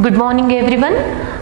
Good morning everyone.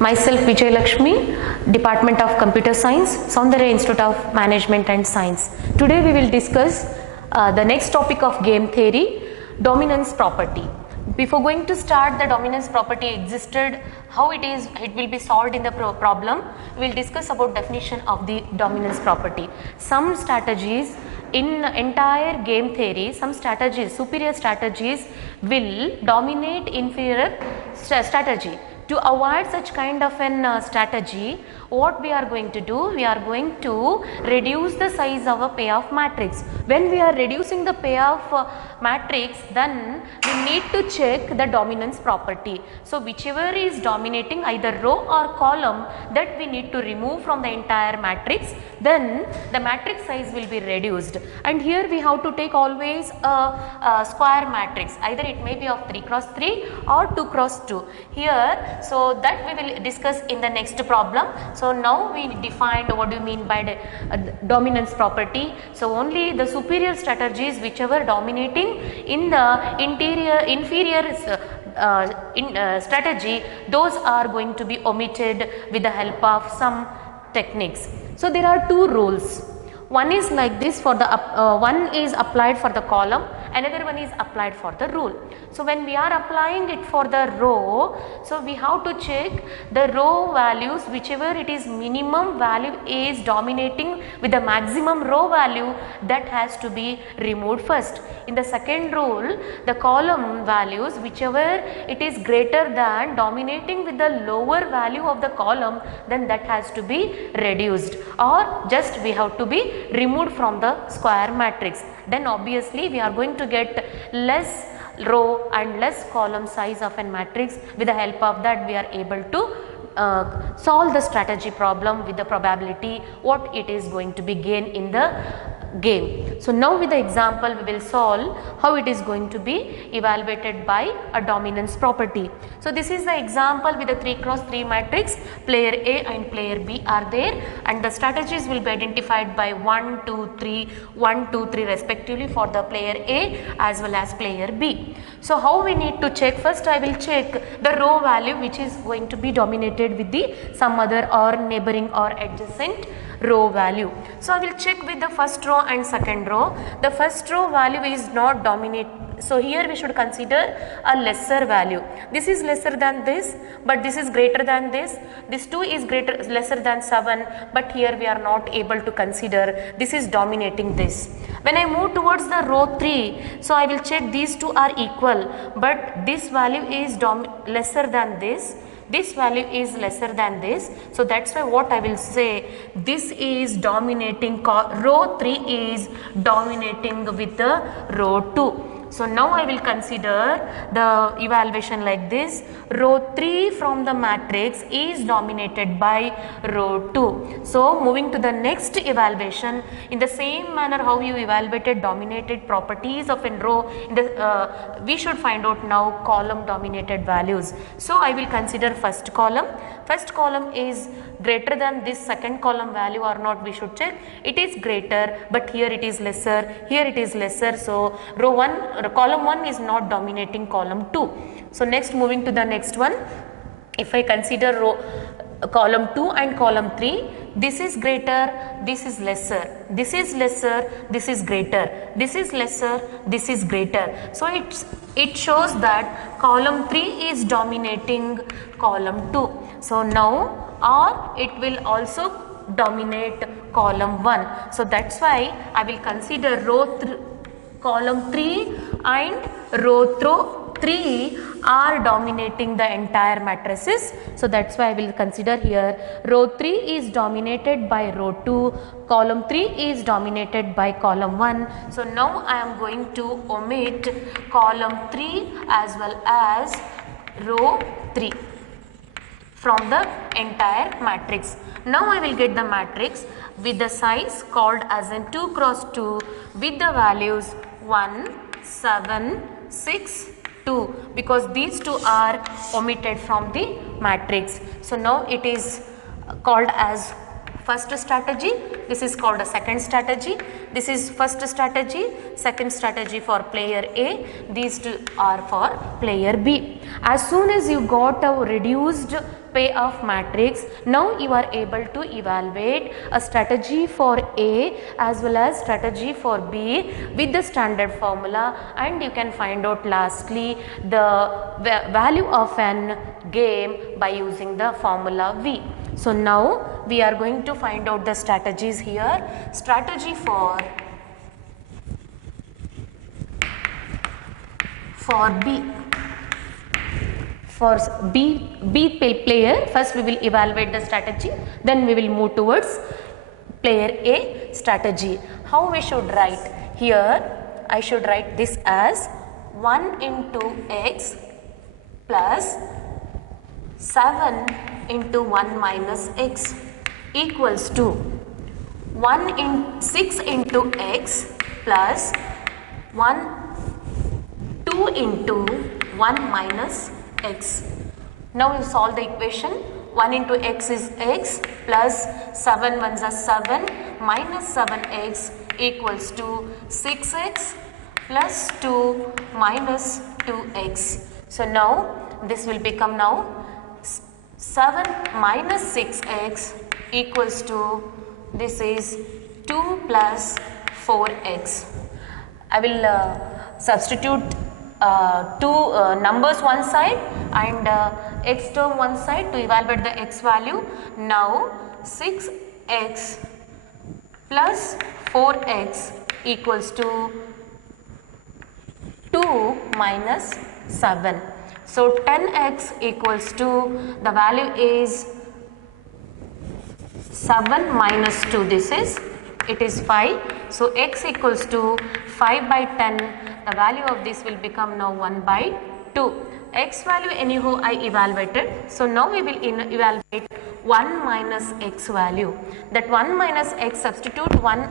Myself Vijay Lakshmi, Department of Computer Science, Soundarya Institute of Management and Science. Today we will discuss the next topic of game theory, dominance property. Before going to start, the dominance property existed, how it will be solved in the problem. We will discuss about definition of the dominance property. Some strategies in entire game theory, some strategies, superior strategies will dominate inferior strategy. To avoid such kind of an strategy, what we are going to do, we are going to reduce the size of a payoff matrix. When we are reducing the payoff matrix, then we need to check the dominance property. So whichever is dominating, either row or column, that we need to remove from the entire matrix, then the matrix size will be reduced. And here we have to take always a square matrix, either it may be of 3 cross 3 or 2 cross 2 here. So that we will discuss in the next problem. So now we defined what do you mean by the dominance property. So only the superior strategies whichever dominating in the inferior strategy, those are going to be omitted with the help of some techniques. So there are two rules. One is like this, for the one is applied for the column, another one is applied for the rule. So when we are applying it for the row, so we have to check the row values, whichever it is minimum value is dominating with the maximum row value, that has to be removed first. In the second rule, the column values, whichever it is greater than dominating with the lower value of the column, then that has to be reduced, or just we have to be removed from the square matrix. Then obviously we are going to get less row and less column size of a matrix. With the help of that, we are able to solve the strategy problem with the probability what it is going to be gain in the game. So now with the example we will solve how it is going to be evaluated by a dominance property. So this is the example with the 3 cross 3 matrix. Player A and player B are there, and the strategies will be identified by 1, 2, 3, 1, 2, 3 respectively for the player A as well as player B. So how we need to check? First I will check the row value which is going to be dominated with the some other or neighboring or adjacent row value. So I will check with the first row and second row. The first row value is not dominate. So here we should consider a lesser value. This is lesser than this, but this is greater than this. This 2 is lesser than 7, but here we are not able to consider this is dominating this. When I move towards the row 3, so I will check these two are equal, but this value is lesser than this. This value is lesser than this. So that's why what I will say, this is dominating, row 3 is dominating with the row 2. So now I will consider the evaluation like this. Row 3 from the matrix is dominated by row 2. So moving to the next evaluation, in the same manner how you evaluated dominated properties of a row, in the, we should find out now column dominated values. So I will consider first column. First column is greater than this second column value or not, we should check. It is greater, but here it is lesser, here it is lesser. So row 1, column 1 is not dominating column 2. So next, moving to the next one, if I consider column 2 and column 3, this is greater, this is lesser, this is lesser, this is greater, this is lesser, this is greater. So it shows that column 3 is dominating column 2. So now, or it will also dominate column 1. So that's why I will consider column 3 and row 3 are dominating the entire matrices. So that's why I will consider here row 3 is dominated by row 2, column 3 is dominated by column 1. So now I am going to omit column 3 as well as row 3 from the entire matrix. Now I will get the matrix with the size called as in 2 cross 2 with the values 1, 7, 6, 2, because these two are omitted from the matrix. So now it is called as first strategy, this is called a second strategy, this is first strategy, second strategy for player A, these two are for player B. As soon as you got a reduced payoff matrix, now you are able to evaluate a strategy for A as well as strategy for B with the standard formula, and you can find out lastly the value of an game by using the formula V. So now we are going to find out the strategies here. Strategy for B. For B player, first we will evaluate the strategy, then we will move towards player A strategy. How we should write? Here I should write this as 1 into x plus 7 into 1 minus x equals to 6 into x plus 2 into 1 minus x. Now you solve the equation. 1 into x is x plus 7 ones are 7 minus 7x equals to 6x plus 2 minus 2x. So now this will become now 7 minus 6x equals to, this is 2 plus 4x. I will substitute two numbers one side and x term one side to evaluate the x value. Now 6x plus 4x equals to 2 minus 7. So 10x equals to, the value is 7 minus 2, this is, it is 5. So x equals to 5 by 10, the value of this will become now 1 by 2. X value anyhow I evaluated. So now we will evaluate 1 minus x value. That 1 minus x, substitute 1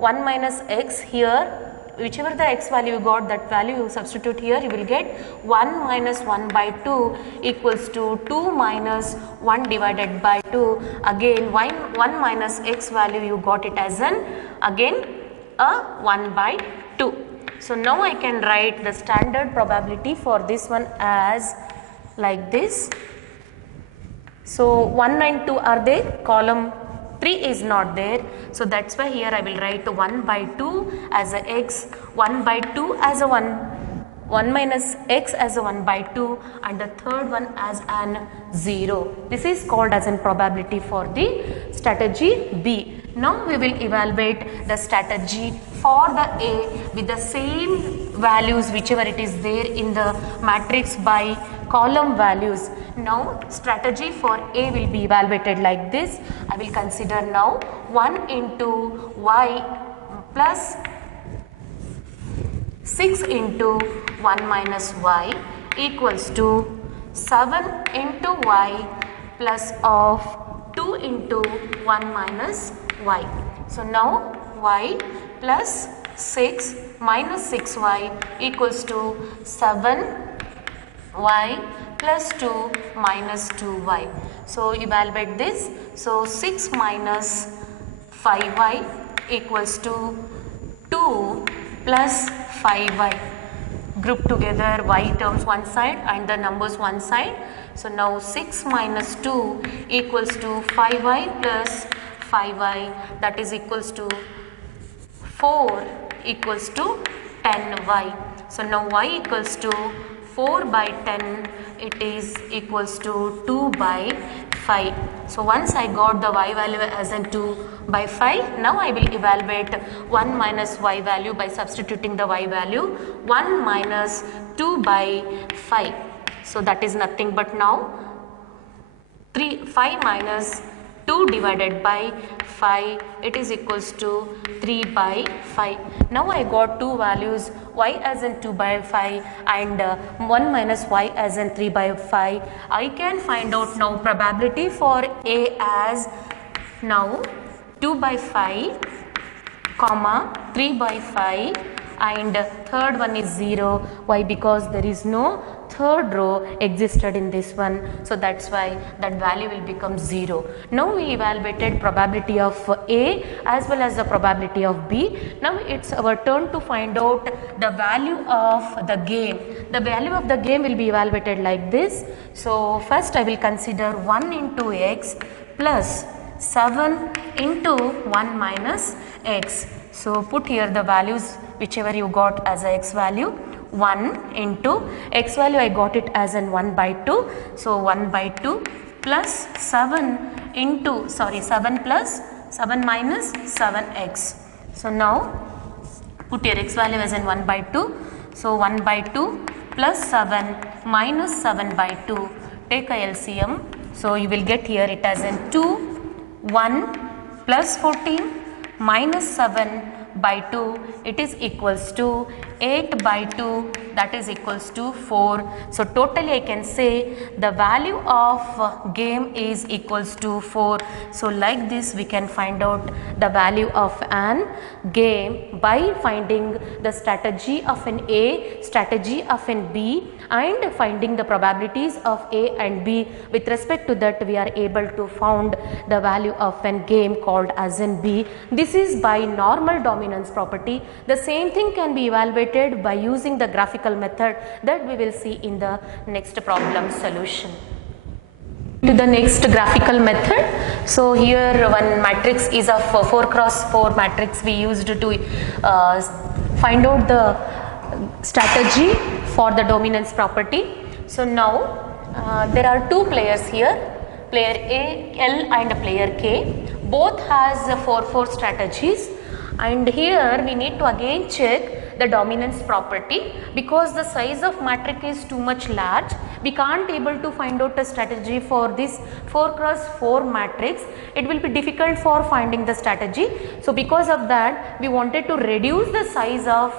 minus x here. Whichever the x value you got, that value you substitute here, you will get 1 minus 1 by 2 equals to 2 minus 1 divided by 2. Again 1 minus x value you got it as an, again a 1 by 2. So now I can write the standard probability for this one as like this. So 1 and 2 are there, column 3 is not there. So that's why here I will write 1 by 2 as a x, 1 by 2 as a 1 minus x as a 1 by 2, and the third one as an 0. This is called as a probability for the strategy B. Now we will evaluate the strategy for the A with the same values whichever it is there in the matrix by column values. Now strategy for A will be evaluated like this. I will consider now 1 into y plus 6 into 1 minus y equals to 7 into y plus of 2 into 1 minus y. So now y plus 6 minus 6y equals to 7y plus 2 minus 2y. So evaluate this. So 6 minus 5y equals to 2 plus 5y. Group together y terms one side and the numbers one side. So now 6 minus 2 equals to 5y plus 5y, that is equals to 4 equals to 10y. So now y equals to 4 by 10, it is equals to 2 by 5. So once I got the y value as in 2 by 5, now I will evaluate 1 minus y value by substituting the y value 1 minus 2 by 5. So that is nothing but now 5 minus 2 divided by 5, it is equals to 3 by 5. Now I got two values, y as in 2 by 5 and 1 minus y as in 3 by 5. I can find out now probability for A as now 2 by 5 comma 3 by 5 and third one is 0. Why? Because there is no third row existed in this one. So that's why that value will become 0. Now we evaluated probability of A as well as the probability of B. Now it's our turn to find out the value of the game. The value of the game will be evaluated like this. So first I will consider 1 into x plus 7 into 1 minus x. So put here the values whichever you got as a x value. 1 into x value I got it as an 1 by 2. So 1 by 2 plus 7 into 7 plus 7 minus 7x. So now put your x value as in 1 by 2. So 1 by 2 plus 7 minus 7 by 2. Take a LCM. So you will get here it as in 2, 1 plus 14 minus 7 by 2, it is equals to 8 by 2, that is equals to 4. So totally I can say the value of game is equals to 4. So like this we can find out the value of an game by finding the strategy of an A, strategy of an B, and finding the probabilities of A and B. With respect to that we are able to found the value of an game called as in B. This is by normal dominance property. The same thing can be evaluated by using the graphical method that we will see in the next problem solution. To the next graphical method. So here one matrix is of 4 cross 4 matrix we used to find out the strategy for the dominance property. So now there are two players here, player A, L and player K. Both has 4 strategies, and here we need to again check the dominance property because the size of matrix is too much large. We can't able to find out a strategy for this 4 cross 4 matrix. It will be difficult for finding the strategy. So because of that we wanted to reduce the size of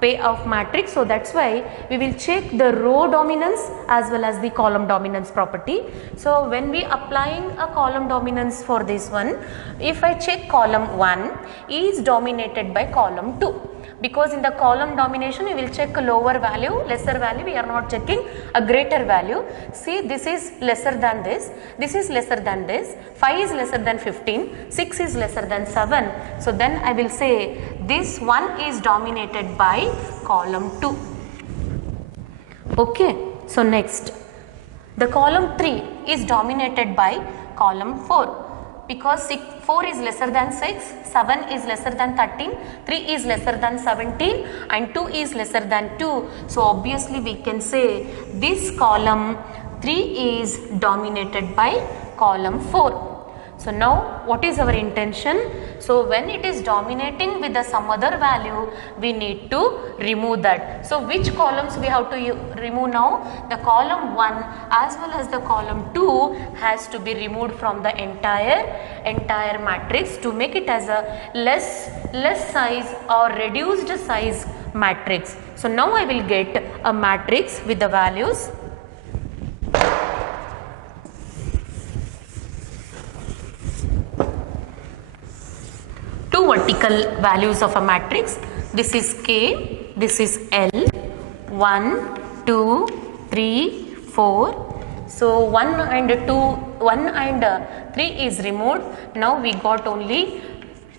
pay of matrix. So that's why we will check the row dominance as well as the column dominance property. So when we applying a column dominance for this one, if I check column 1 is dominated by column 2. Because in the column domination we will check a lower value, lesser value, we are not checking a greater value. See, this is lesser than this is lesser than this, 5 is lesser than 15, 6 is lesser than 7. So then I will say this one is dominated by column 2. Okay, so next the column 3 is dominated by column 4. Because 4 is lesser than 6, 7 is lesser than 13, 3 is lesser than 17 and 2 is lesser than 2. So obviously we can say this column 3 is dominated by column 4. So now what is our intention? So when it is dominating with some other value, we need to remove that. So which columns we have to remove now? The column 1 as well as the column 2 has to be removed from the entire matrix to make it as a less size or reduced size matrix. So now I will get a matrix with the values . Two vertical values of a matrix. This is K, this is L, 1, 2, 3, 4. So 1 and 3 is removed. Now we got only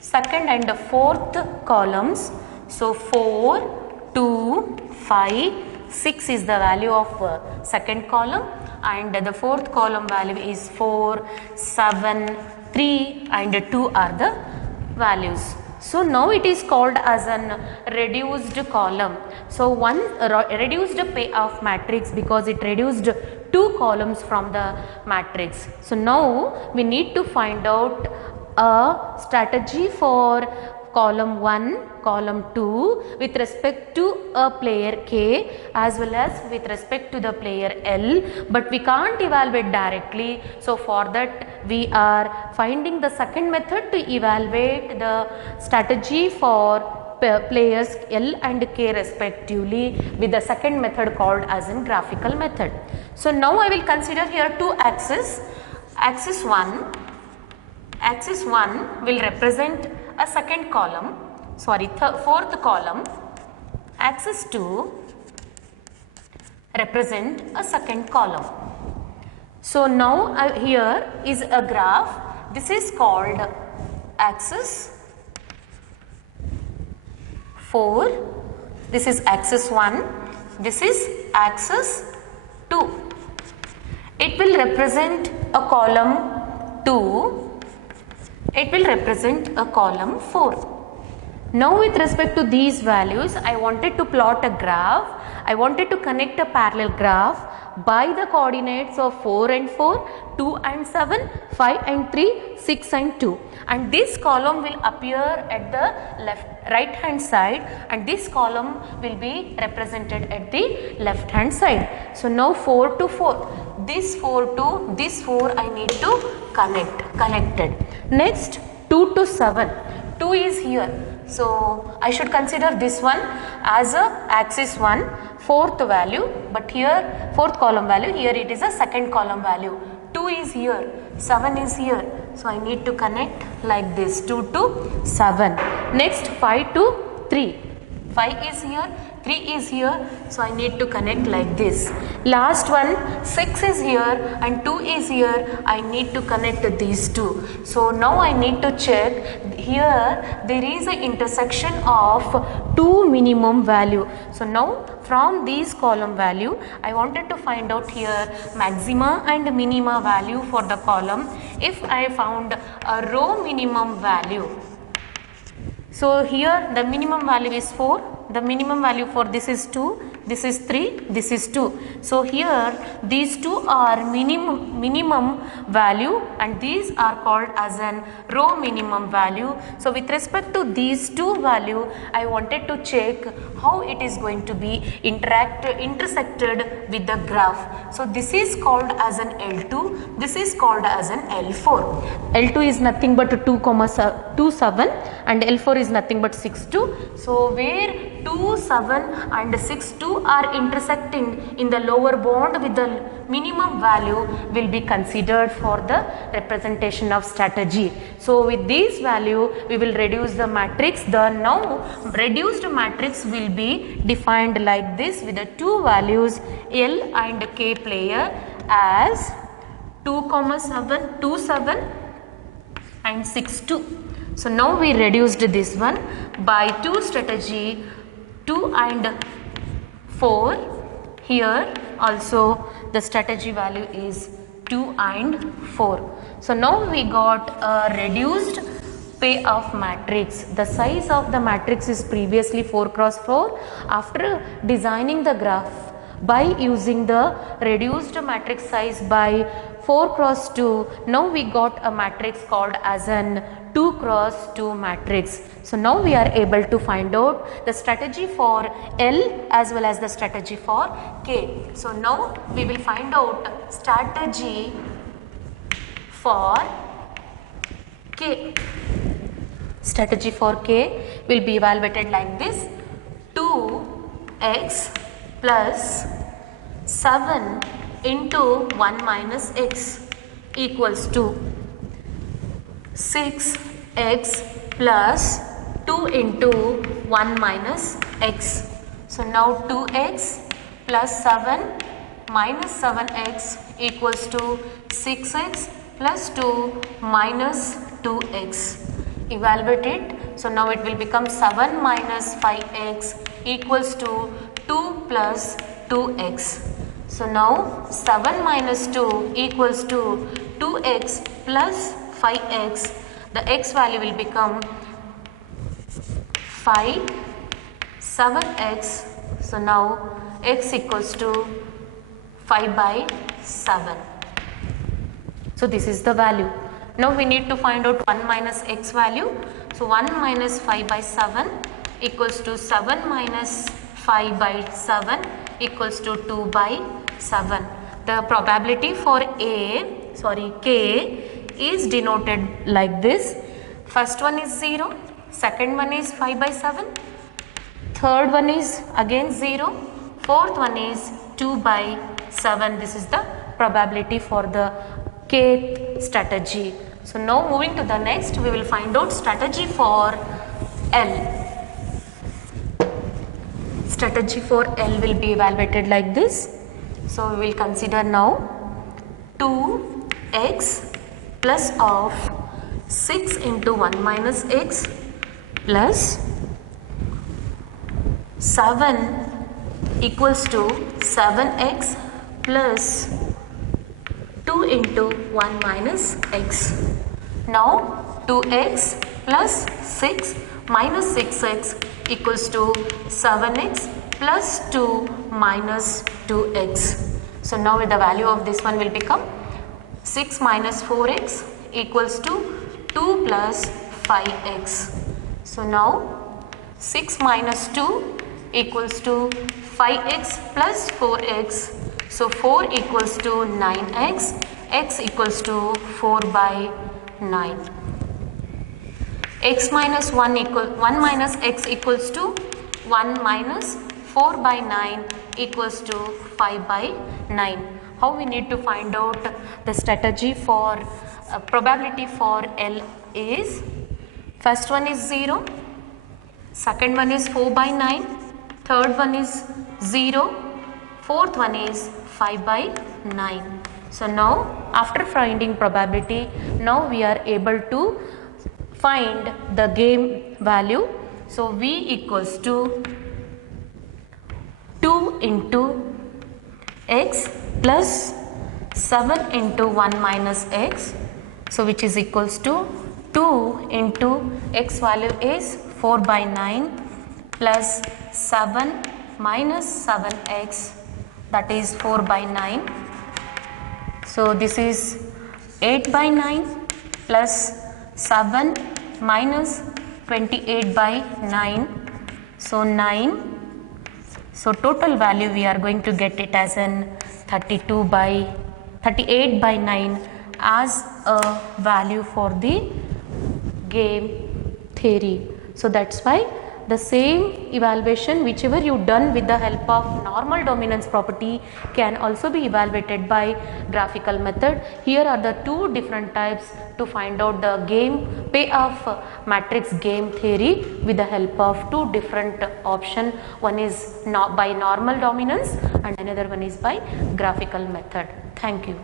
second and fourth columns. So 4, 2, 5, 6 is the value of second column, and the fourth column value is 4, 7, 3 and 2 are the values. So now it is called as an reduced column. So one reduced payoff matrix because it reduced 2 columns from the matrix. So now we need to find out a strategy for column 1, column 2 with respect to a player K as well as with respect to the player L, but we can't evaluate directly. So for that we are finding the second method to evaluate the strategy for players L and K respectively with the second method called as in graphical method. So now I will consider here two axes. Axis 1 will represent a second column, fourth column. Axis 2 represent a second column. So now here is a graph. This is called axis 4. This is axis 1. This is axis 2. It will represent a column 2. It will represent a column 4. Now with respect to these values, I wanted to plot a graph. I wanted to connect a parallel graph by the coordinates of 4 and 4, 2 and 7, 5 and 3, 6 and 2. And this column will appear at the right hand side, and this column will be represented at the left hand side. So now 4 to 4. This 4 to this 4 I need to connected. Next 2 to 7. 2 is here. So I should consider this one as a axis 1, fourth value, but here fourth column value, here it is a second column value. 2 is here, 7 is here. So I need to connect like this, 2 to 7. Next 5 to 3. 5 is here, 3 is here, so I need to connect like this. Last one, 6 is here and 2 is here, I need to connect these two. So now I need to check, here there is an intersection of two minimum value. So now from these column value, I wanted to find out here maxima and minima value for the column. If I found a row minimum value, so here the minimum value is 4, the minimum value for this is 2, this is 3, this is 2. So here these two are minimum value and these are called as an row minimum value. So with respect to these two value, I wanted to check how it is going to be intersected with the graph. So this is called as an L2, this is called as an L4. L2 is nothing but 2, 7 and L4 is nothing but 6, 2. So where 2, 7 and 6, 2 are intersecting in the lower bound with the minimum value will be considered for the representation of strategy. So with this value we will reduce the matrix. The now reduced matrix will be defined like this with the two values L and K player as 2, 7, 2, 7 and 6, 2. So now we reduced this one by 2 strategy 2 and 4. Here also the strategy value is 2 and 4. So now we got a reduced payoff matrix. The size of the matrix is previously 4 cross 4. After designing the graph by using the reduced matrix size by 4 cross 2, now we got a matrix called as an 2 cross 2 matrix. So now we are able to find out the strategy for L as well as the strategy for K. So now we will find out strategy for K. Strategy for K will be evaluated like this: 2x plus 7 into 1 minus x equals to 6x plus 2 into 1 minus x. So now 2x plus 7 minus 7x equals to 6x plus 2 minus 2x. Evaluate it. So now it will become 7 minus 5x equals to 2 plus 2x. So now 7 minus 2 equals to 2x plus 5x. The x value will become 5, 7x. So now x equals to 5 by 7. So this is the value. Now we need to find out 1 minus x value. So 1 minus 5 by 7 equals to 7 minus 5 by 7 equals to 2 by 7. The probability for K is denoted like this. First one is 0, second one is 5 by 7, third one is again 0, fourth one is 2 by 7. This is the probability for the K strategy. So now moving to the next, we will find out strategy for L. Strategy for L will be evaluated like this. So we will consider now 2x plus of 6 into 1 minus x plus 7 equals to 7x plus 2 into 1 minus x. Now 2x plus 6 minus 6x equals to 7x plus 2 minus 2x. So now the value of this one will become 6 minus 4x equals to 2 plus 5x. So now 6 minus 2 equals to 5x plus 4x. So 4 equals to 9x, x equals to 4 by 9. X minus 1 minus x equals to 1 minus 4 by 9 equals to 5 by 9. How we need to find out the strategy for probability for L is, first one is 0, second one is 4 by 9, third one is 0, fourth one is 5 by 9. So now after finding probability, now we are able to find the game value. So V equals to 2 into x plus 7 into 1 minus x, so which is equals to 2 into x value is 4 by 9 plus 7 minus 7x, that is 4 by 9. So this is 8 by 9 plus 7 minus 28 by 9, so 9. So total value we are going to get it as an 38 by 9 as a value for the game theory. So that's why the same evaluation whichever you done with the help of normal dominance property can also be evaluated by graphical method. Here are the two different types to find out the game payoff matrix game theory with the help of two different option. One is by normal dominance and another one is by graphical method. Thank you.